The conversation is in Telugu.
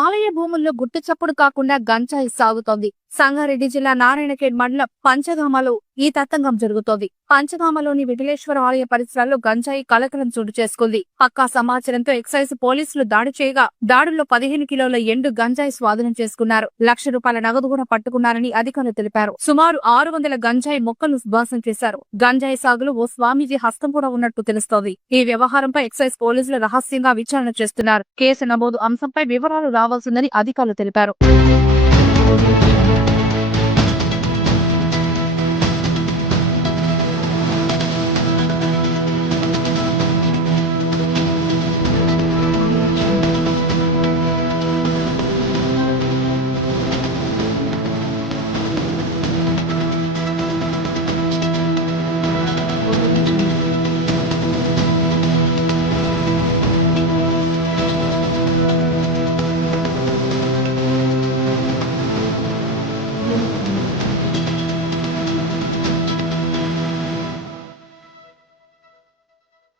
ఆలయ భూముల్లో గుట్టు చప్పుడు కాకుండా గంజాయి సాగుతోంది. సంగారెడ్డి జిల్లా నారాయణఖేడ్ మండలం పంచగామలో ఈ తతంగం జరుగుతోంది. పంచగామలోని విఠలేశ్వర ఆలయ పరిసరాల్లో గంజాయి కలకలం చోటు చేసుకుంది. పక్కా సమాచారంతో ఎక్సైజ్ పోలీసులు దాడి చేయగా దాడుల్లో 15 కిలోల ఎండు గంజాయి స్వాధీనం చేసుకున్నారు. ₹1,00,000 నగదు కూడా పట్టుకున్నారని అధికారులు తెలిపారు. సుమారు 600 గంజాయి మొక్కలు ధ్వంసం చేశారు. గంజాయి సాగులో ఓ స్వామీజీ హస్తం కూడా ఉన్నట్టు తెలుస్తోంది. ఈ వ్యవహారంపై ఎక్సైజ్ పోలీసులు రహస్యంగా విచారణ చేస్తున్నారు. కేసు నమోదు అంశంపై వివరాలు రావాల్సిందని అధికారులు తెలిపారు.